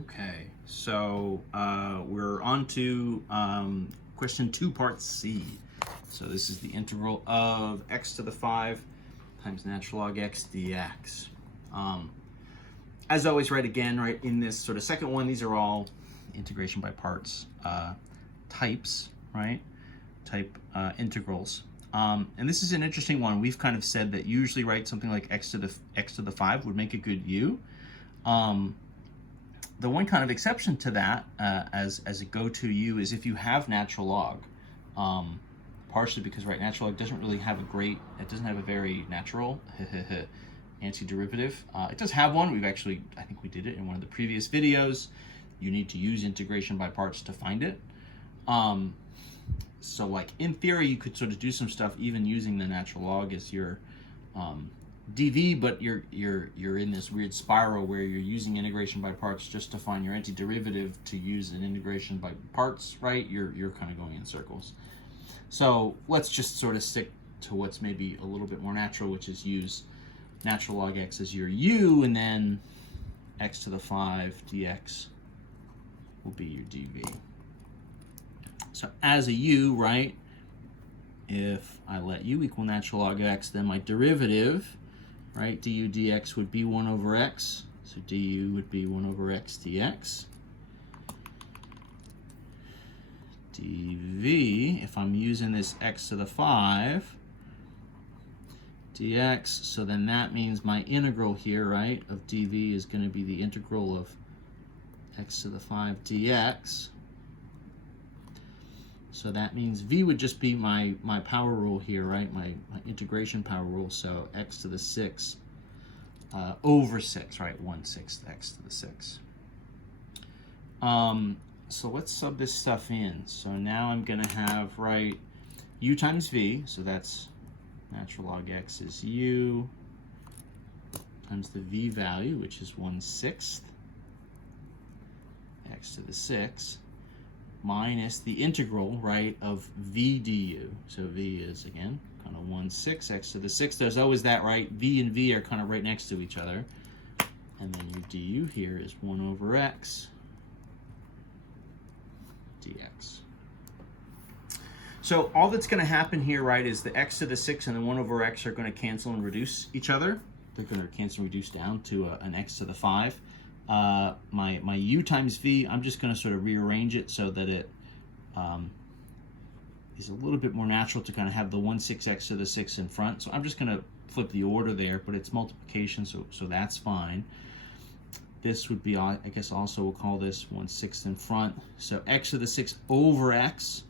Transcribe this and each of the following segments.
Okay, so we're on to question 2, part C. So this is the integral of x to the 5 times natural log x dx. As always, right, again, right, in this sort of second one, these are all integration by parts types, right, type integrals. And this is an interesting one. We've kind of said that usually, right, something like x to the 5 would make a good u. The one kind of exception to that, as a go-to u, is if you have natural log. Partially because, right, natural log doesn't really have it doesn't have a very natural antiderivative. It does have one. I think we did it in one of the previous videos. You need to use integration by parts to find it. So, like, in theory, you could sort of do some stuff even using the natural log as your dv, but you're in this weird spiral where you're using integration by parts just to find your antiderivative to use an integration by parts, right? You're kind of going in circles. So let's just sort of stick to what's maybe a little bit more natural, which is use natural log x as your u, and then x to the 5 dx will be your dv. So as a u, right, if I let u equal natural log x, then my derivative, right, du dx would be 1 over x. So du would be 1 over x dx. dv, if I'm using this x to the 5 dx, so then that means my integral here, right, of dv is going to be the integral of x to the 5 dx. So that means v would just be my power rule here, right? My integration power rule. So x to the 6 over 6, right? 1/6 x to the 6. So let's sub this stuff in. So now I'm going to have, right, u times v. So that's natural log x is u times the v value, which is 1/6 x to the 6. Minus the integral, right, of v du. So v is, again, kind of 1/6 x to the 6. There's always that, right? V and v are kind of right next to each other. And then your du here is 1 over x dx. So all that's going to happen here, right, is the x to the 6 and the 1 over x are going to cancel and reduce each other. They're going to cancel and reduce down to an x to the 5. My u times v, I'm just going to sort of rearrange it so that it is a little bit more natural to kind of have the 1/6 x to the 6 in front. So I'm just going to flip the order there, but it's multiplication, so that's fine. This would be, I guess also we'll call this 1/6 in front. So x to the 6 over x,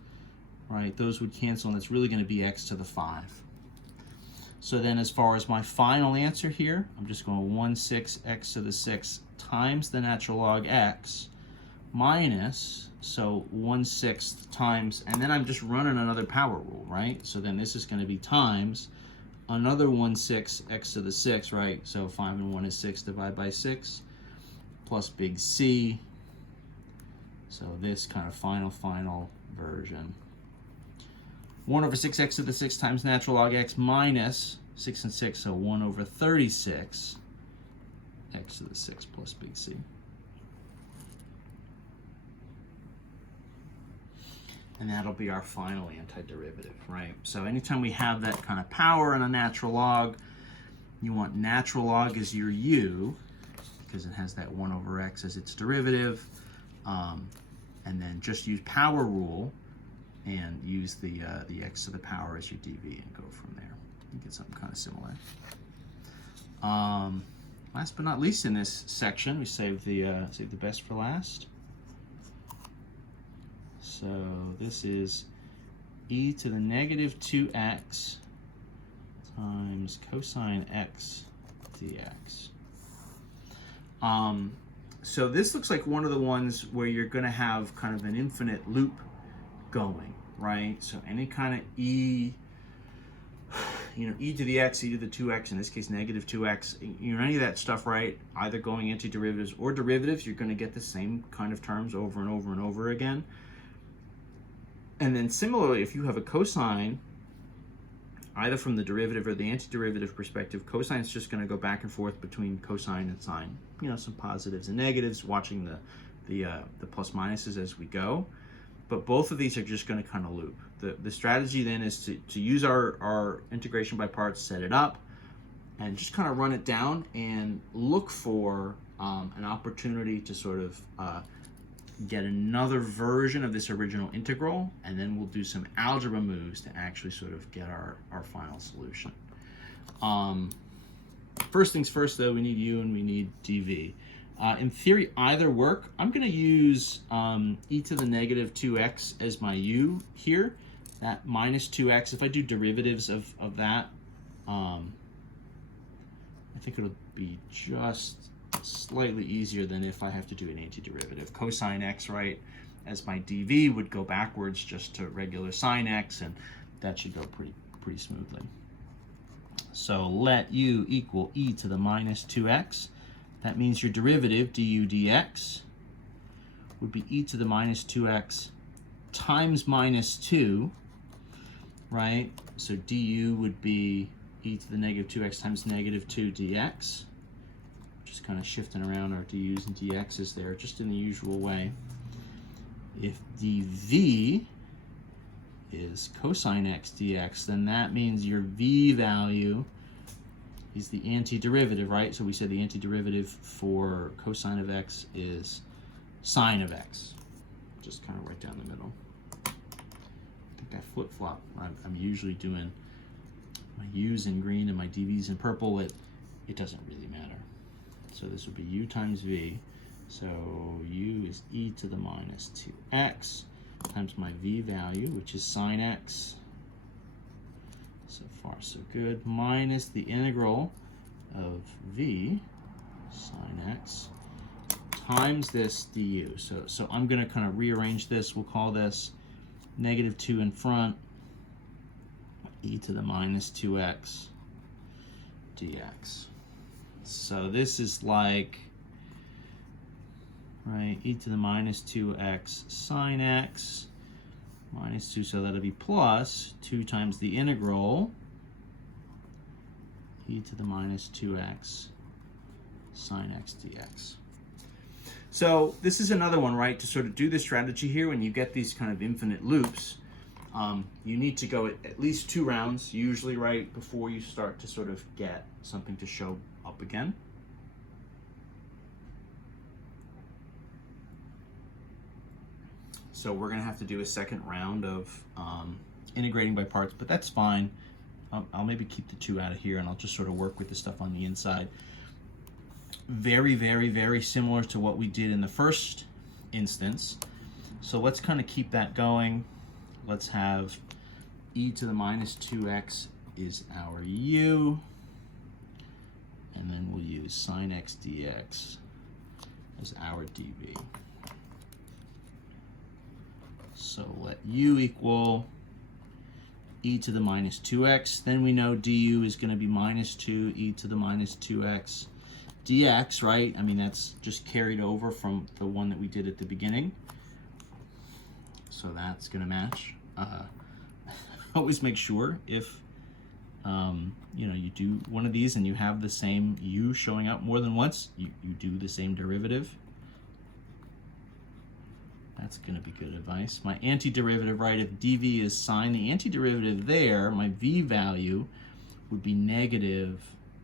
right, those would cancel, and it's really going to be x to the 5. So then as far as my final answer here, I'm just going 1/6 x to the 6 times the natural log x minus, so 1/6 times, and then I'm just running another power rule, right? So then this is going to be times another 1/6 x to the 6, right? So 5 and 1 is 6, divide by 6, plus big C. So this kind of final version. 1 over 6x to the 6 times natural log x minus 6 and 6, so 1 over 36 x to the 6 plus big C. And that'll be our final antiderivative, right? So anytime we have that kind of power in a natural log, you want natural log as your u, because it has that 1 over x as its derivative, and then just use power rule and use the x to the power as your dv and go from there. You get something kind of similar. Last but not least in this section, we save the best for last. So this is e to the negative 2x times cosine x dx. So this looks like one of the ones where you're going to have kind of an infinite loop going, right? So any kind of e, e to the x, e to the 2x, in this case negative 2x, any of that stuff, right? Either going antiderivatives or derivatives, you're going to get the same kind of terms over and over and over again. And then similarly, if you have a cosine either from the derivative or the antiderivative perspective, cosine is just going to go back and forth between cosine and sine. You know, some positives and negatives, watching the plus minuses as we go. But both of these are just going to kind of loop. The strategy then is to use our integration by parts, set it up, and just kind of run it down and look for an opportunity to sort of get another version of this original integral, and then we'll do some algebra moves to actually sort of get our final solution. First things first, though, we need u and we need dv. In theory, either work. I'm going to use e to the negative 2x as my u here. That minus 2x, if I do derivatives of that, I think it'll be just slightly easier than if I have to do an antiderivative. Cosine x, right, as my dv would go backwards just to regular sine x, and that should go pretty smoothly. So let u equal e to the minus 2x. That means your derivative, du dx, would be e to the minus 2x times minus 2, right? So du would be e to the negative 2x times negative 2 dx. Just kind of shifting around our du's and dx's there, just in the usual way. If dv is cosine x dx, then that means your v value is the antiderivative, right? So we said the antiderivative for cosine of x is sine of x. Just kind of right down the middle. I think I flip-flop. I'm usually doing my u's in green and my dv's in purple. It doesn't really matter. So this would be u times v. So u is e to the minus 2x times my v value, which is sine x. So far, so good. Minus the integral of v, sine x, times this du. So I'm going to kind of rearrange this. We'll call this negative 2 in front, e to the minus 2x dx. So this is like, right, e to the minus 2x sine x minus 2, so that'll be plus 2 times the integral e to the minus 2x sine x dx. So this is another one, right, to sort of do this strategy here. When you get these kind of infinite loops, you need to go at least 2 rounds, usually, right, before you start to sort of get something to show up again. So we're going to have to do a second round of integrating by parts, but that's fine. I'll maybe keep the 2 out of here, and I'll just sort of work with the stuff on the inside. Very, very, very similar to what we did in the first instance. So let's kind of keep that going. Let's have e to the minus 2x is our u, and then we'll use sine x dx as our dv. So let u equal e to the minus 2x. Then we know du is going to be minus 2 e to the minus 2x dx, right? I mean, that's just carried over from the one that we did at the beginning. So that's going to match. Always make sure if you know, you do one of these and you have the same u showing up more than once, you do the same derivative. That's going to be good advice. My antiderivative, right, if dv is sine, the antiderivative there, my v value would be negative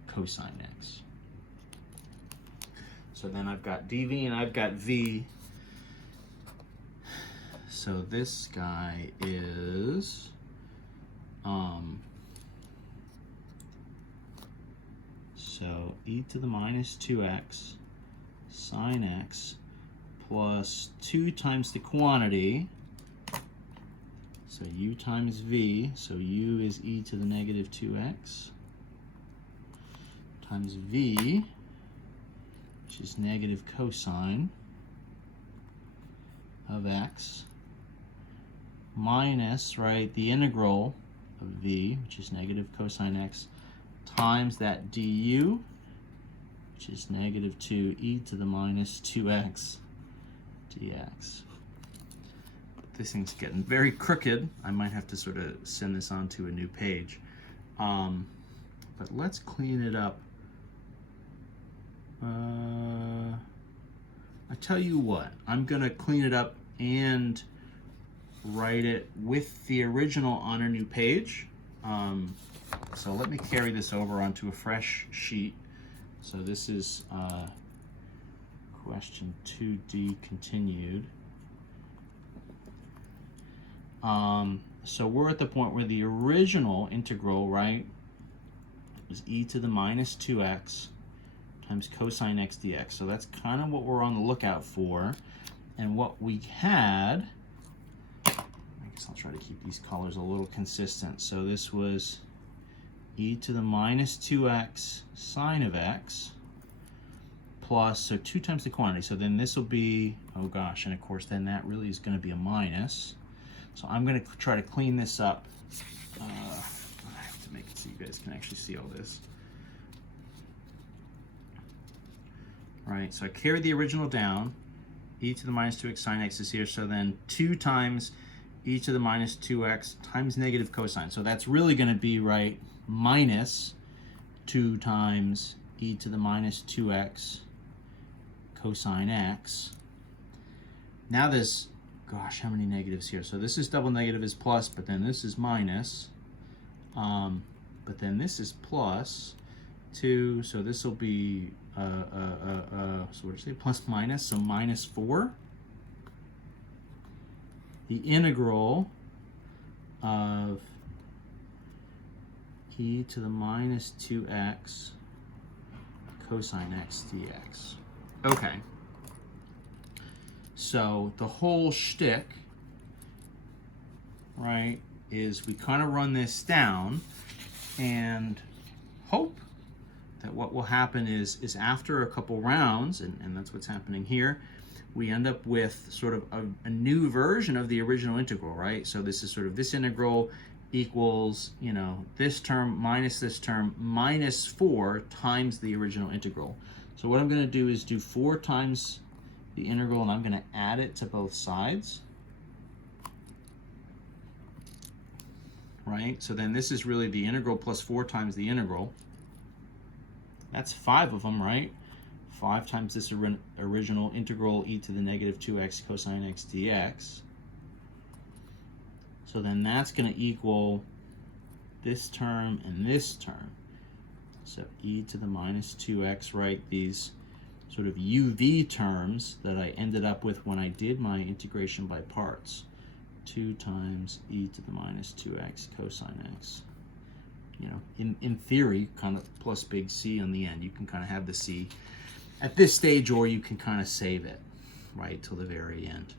cosine x. So then I've got dv and I've got v. So this guy is so e to the minus 2x sine x plus 2 times the quantity, so u times v, so u is e to the negative 2x times v, which is negative cosine of x, minus, right, the integral of v, which is negative cosine x, times that du, which is negative 2 e to the minus 2x dx. This thing's getting very crooked. I might have to sort of send this onto a new page. But let's clean it up. I tell you what, I'm gonna clean it up and write it with the original on a new page. So let me carry this over onto a fresh sheet. So this is question 2D continued. So we're at the point where the original integral, right, was e to the minus 2x times cosine x dx. So that's kind of what we're on the lookout for. And what we had, I guess I'll try to keep these colors a little consistent. So this was e to the minus 2x sine of x plus, so 2 times the quantity. So then this will be, oh gosh, and of course then that really is going to be a minus. So I'm going to try to clean this up. I have to make it so you guys can actually see all this. Right, so I carry the original down. E to the minus 2x sine x is here. So then 2 times e to the minus 2x times negative cosine. So that's really going to be, right, minus 2 times e to the minus 2x cosine x. Now there's, gosh, how many negatives here? So this is double negative is plus, but then this is minus. But then this is plus 2, so this will be, so what did you say, plus minus, so minus 4. The integral of e to the minus 2x cosine x dx. Okay. So the whole shtick, right, is we kind of run this down and hope that what will happen is after a couple rounds, and that's what's happening here, we end up with sort of a new version of the original integral, right? So this is sort of this integral equals, you know, this term minus 4 times the original integral. So what I'm going to do is do 4 times the integral, and I'm going to add it to both sides. Right? So then this is really the integral plus 4 times the integral. That's 5 of them, right? 5 times this original integral e to the negative 2x cosine x dx. So then that's going to equal this term and this term. So e to the minus 2x, right? These sort of UV terms that I ended up with when I did my integration by parts. 2 times e to the minus 2x cosine x. You know, in theory, kind of plus big C on the end. You can kind of have the C at this stage, or you can kind of save it, right, till the very end.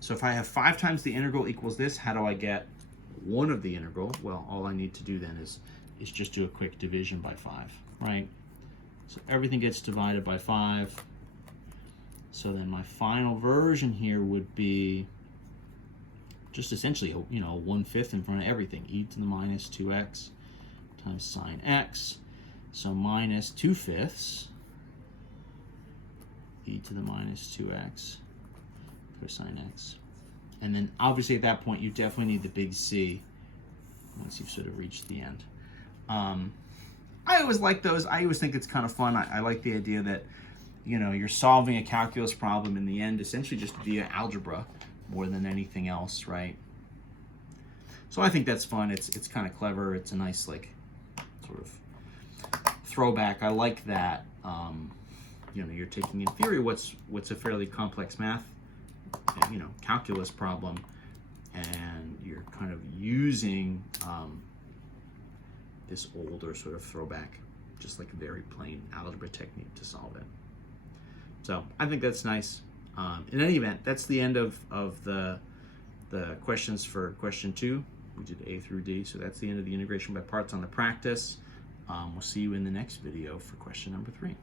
So if I have 5 times the integral equals this, how do I get 1 of the integral? Well, all I need to do then is just do a quick division by 5, right? So everything gets divided by 5. So then my final version here would be just essentially, you know, 1/5 in front of everything. E to the minus 2x times sine x. So minus 2/5 e to the minus 2x cosine x. And then obviously at that point you definitely need the big C once you've sort of reached the end. I always like those. I always think it's kind of fun. I like the idea that, you know, you're solving a calculus problem in the end essentially just via algebra more than anything else, right? So I think that's fun. It's kind of clever. It's a nice, like, sort of throwback. I like that. You know, you're taking in theory what's a fairly complex math, you know, calculus problem, and you're kind of using this older sort of throwback, just like a very plain algebra technique to solve it. So I think that's nice. In any event, that's the end of the questions for question 2. We did A through D, so that's the end of the integration by parts on the practice. We'll see you in the next video for question number 3.